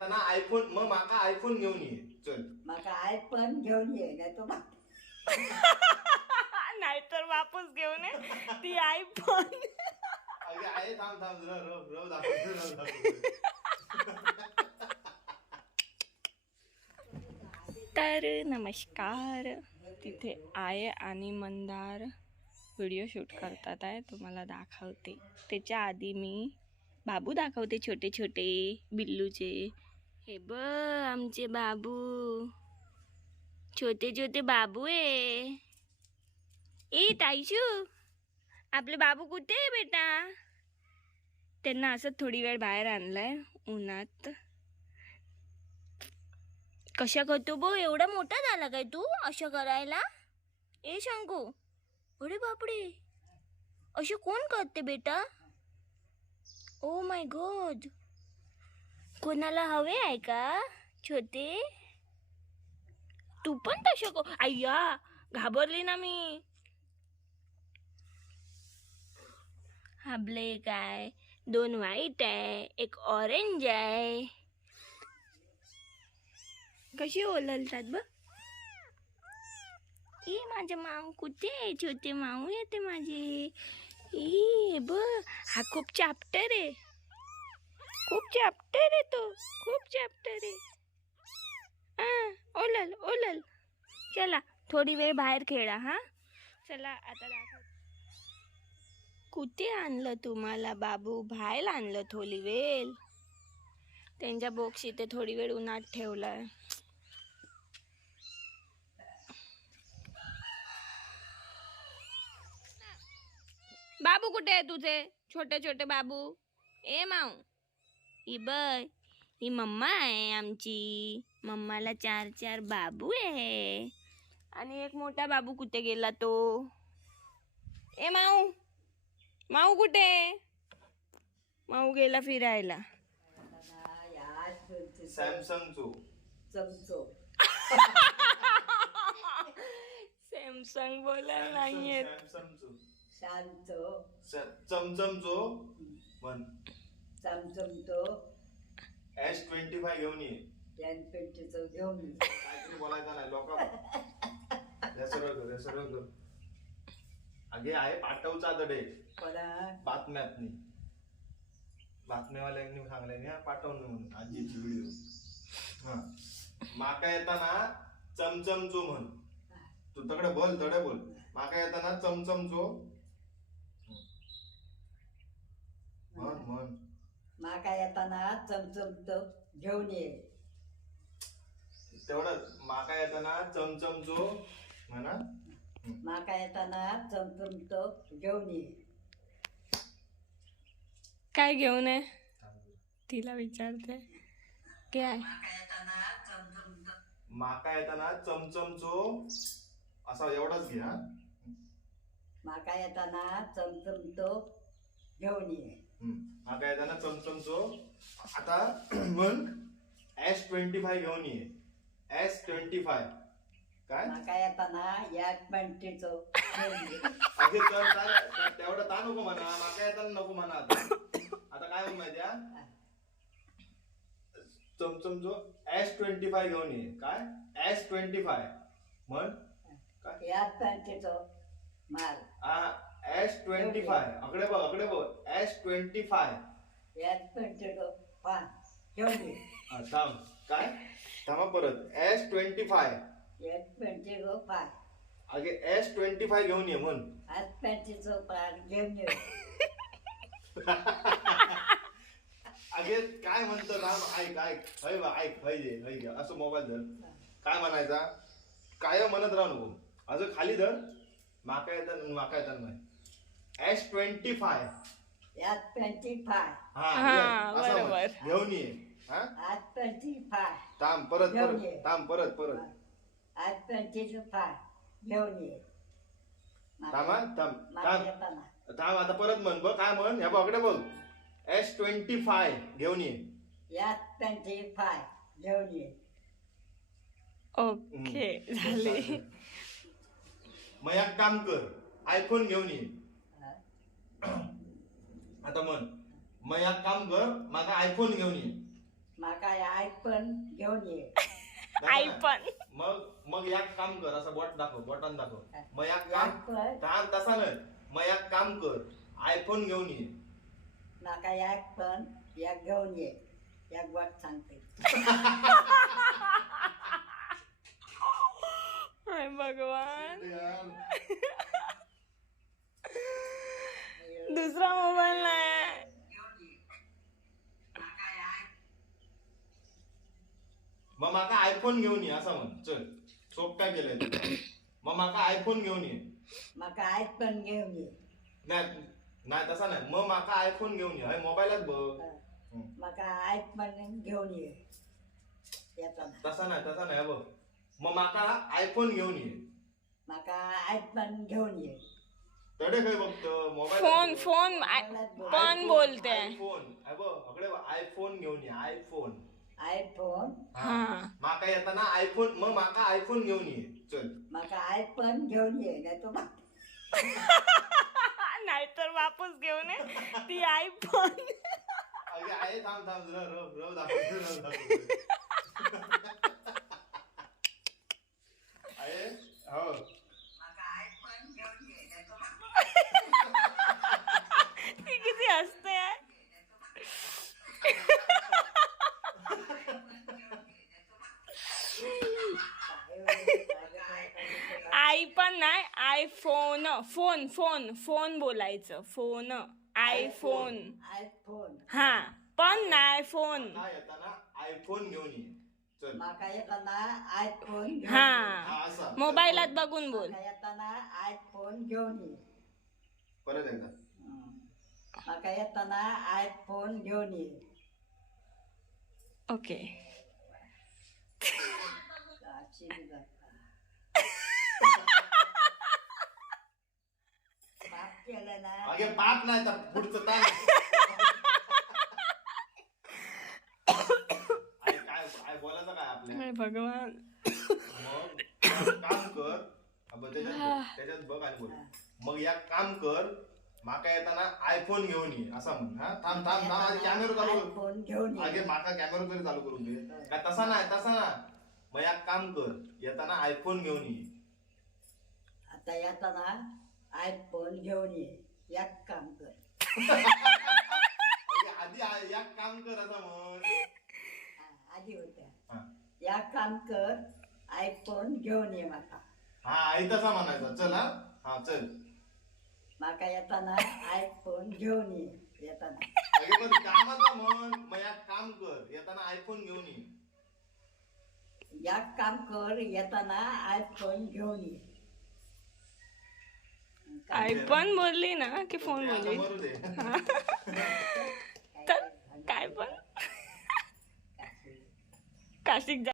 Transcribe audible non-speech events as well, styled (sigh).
त्यांना आयफोन मग माका आयफोन घेऊन ये. चल. माका आय पण घेऊन ये नाही तो बा- (laughs) नाहीतर वापस घेऊन ये. ती अगे आहे थांब थांब रव रव तर नमस्कार. तिथे आय आणि मंदार व्हिडिओ शूट करतात आहे. तुम्हाला दाखवते. त्याच्या आधी मी बाबू दाखवते छोटे छोटे बिल्लूचे. हे ब आमचे बाबू. छोटे छोटे बाबू आहे ए ताईशू आपले बाबू कुठे आहे बेटा? त्यांना असं थोडी वेळ बाहेर आणलाय उन्हात. कशा करतो बो? एवढा मोठा झाला काय तू असं करायला? ए शंकू. अरे बापडे असे कोण करते बेटा? ओ माय गॉड कोणाला हवे आहे का छोटे? तू पण तसे को अय्या घाबरली ना मी. हा ब्लॅक आहे दोन व्हाईट आहे एक ऑरेंज आहे. कशी ओललतात बघ. ए माझे माऊ कुठे आहे? छोटे माऊ येते माझे. ए ब हा खूप चॅप्टर आहे. खूप चॅप्टर आहे तो. खूप चॅप्टर आहे. हां ओलल ओलल. चला थोडी वेळ बाहेर खेळा हां. चला आता दाखव. कुठे आणलं तुम्हाला बाबू? बाहेर आणलं थोडी वेळ. त्यांच्या बॉक्स इथे थोडी वेळ उन्हात ठेवलाय. बाबू कुठे आहे तुझे? छोटे छोटे बाबू. ए माऊ. ही बघ ही मम्मा आहे आमची. मम्माला चार चार बाबू आहे. आणि एक मोठा बाबू कुठे गेला तो? ए माऊ. माऊ कुठे? आहे? माऊ गेला फिरायला. सॅमसंगचो. चमचो. सॅमसंग बोलायला नाही येत शांतो. चमचमचो म्हण. चमचमतो. एस ट्वेंटी फाय घेऊन ये. पॅन पेंटीचं घेऊन ये. काहीतरी बोलायचं नाही लोक हे हे अगे आहे पाठवचा दडे. परत बातम्यातनी. बातम्यावाल्यांनी सांगले ना पाठवून म्हणून आजीची व्हिडिओ हा. माका येताना चमचमचो म्हण. तू तकडे बोल तडे बोल. माका येताना चमचमचो. म्हण म्हण. माका येताना चमचमतो घेऊन ये. तेवढं माका येताना चमचमचो म्हणा. माका येताना चमचमतो घेऊन ये. काय घेऊन आहे तिला विचारते. काय माका येताना चमचमतो माका येताना चमचमचो असा एवढाच घे हा. माका येताना चमचमतो घेऊन ये. माका येताना चमचमचो आता म्हण एस ट्वेंटी फाय घेऊन ये. एस ट्वेंटी फाय काय माका येताना या ये अगे तर ता- तेवढं ता नको म्हणा. माका येताना नको म्हणा आता. आता काय म्हणून माहितीया? चमचमचो एस ट्वेंटी फाय घेऊन ये. काय? एस ट्वेंटी फाय म्हण. काय? या पेंटीचं माल एस ट्वेंटी फाय अकडे बघ अकडे बघ. एस ट्वेंटी फाय या पेंटीचं पान घेऊन ये हा, थांब. काय? थांबा परत. एस ट्वेंटी फाय या पेंटीचं पान अगे एस ट्वेंटी फाय घेऊन ये म्हण. आज घेऊन ये. अगे काय म्हणतो राम? ऐक ऐक. हय बा ऐक. हय दे हय असं मोबाईल धर. काय म्हणायचा? काय म्हणत राहू नको. अजून खाली धर. माका येतात माका येतात नाही. एस ट्वेंटी फाय या पेंटी फाय हा yes, असं म्हण. बरोबर. घेऊन ये. हा? आज फाय थांब परत घेऊन परत ये. थांब परत परत. आज फाय घेऊन ये. थांब हा, थांब माका थांब. येताना थांब आता परत म्हण बघ काय म्हण? ह्या बघ बघ. एस ट्वेंटी फाय घेऊन ये. या पेंटी फाय घेऊन ये. ओके झाले. मग एक काम कर. आयफोन घेऊन ये? (coughs) आता म्हण मग एक काम कर माझा आयफोन घेऊन ये. माका आयफोन घेऊन ये. आई पण मग मग एक काम कर असं बोट दाखव बोटान दाखव. मग एक काम आयफोन काम तसा नाही. मग एक काम कर आयफोन घेऊन ये. माका आयफोन एक घेऊन ये. एक वाट सांगते. (laughs) हाय भगवान. (laughs) दुसरा मोबाईल नाही. मग माका आयफोन घेऊन ये असं म्हण. चल सोप्या केलंय तुला. मग माका आयफोन घेऊन ये. माका आयफोन घेऊन ये. नाही नाही तसा नाही. मग माका आयफोन घेऊन ये. हय मोबाईलात बघ. हं. माका आयफोन घेऊन ये. येताना तसा नाही तसा नाही बघ. मग माका आयफोन घेऊन ये. माका आयफोन घेऊन ये. तडे बघतो? मोबाईल फोन फोन आय- पण बोलते. आयफोन. आयफोन घेऊन ये आयफोन. आयफोन? हा. माका येताना आयफोन मग माका आयफोन घेऊन ये. चल. माका आयफोन घेऊन ये नाही तर मग (laughs) नाहीतर वापस घेऊन ये. ती पण अगे आहे थांब थांब रव रव रव दाखव रव दाखव (laughs) आहे हो माका आयफोन घेऊन ये नाही तर मग ती किती हसते आहे. आई पण नाही आयफोन फोन फोन फोन बोलायचं. फोन आयफोन आयफोन हा पण नाही फोन येताना आयफोन घेऊन ये. चल. माका येताना आयफोन घेऊन हा. हा असा. मोबाईलात बघून बोल. माका येताना आयफोन घेऊन ये. परत एकदा. हं. माका येताना आयफोन घेऊन ये. ओके अशी बी. केलं ना. अगे पाप नाही तर पुढचं ताण (laughs) आई काय काय बोलायचं काय आपल्या? हाय भगवान. मग काम कर. अब त्याच्यात बघ, त्याच्यात बघ आणि बोल. मग एक काम कर माका येताना आयफोन घेऊन ये असं म्हण हा? थांब थांब थांब आधी कॅमेरा चालू कर. घेऊन आगे ये माका कॅमेरा तरी चालू करून दे. काय तसा नाही तसा ना मग एक काम कर येताना आयफोन घेऊन ये. आता येताना आयफोन घेऊन ये एक काम कर. अगे आधी आ- काम कर म्हण हा, आधी होत्या. हा. एक काम कर आयफोन घेऊन ये माका हा आई तसा म्हणायचा. चल हा. हा चल. माका येताना आयफोन घेऊन ये येताना. अगे पण कामाचा म्हण. मग काम कर. येताना आयफोन घेऊन ये. एक काम कर येताना आयफोन घेऊन ये. आई पण बोलली ना की फोन बोलली. (laughs) तर काय पण. काशिक जा.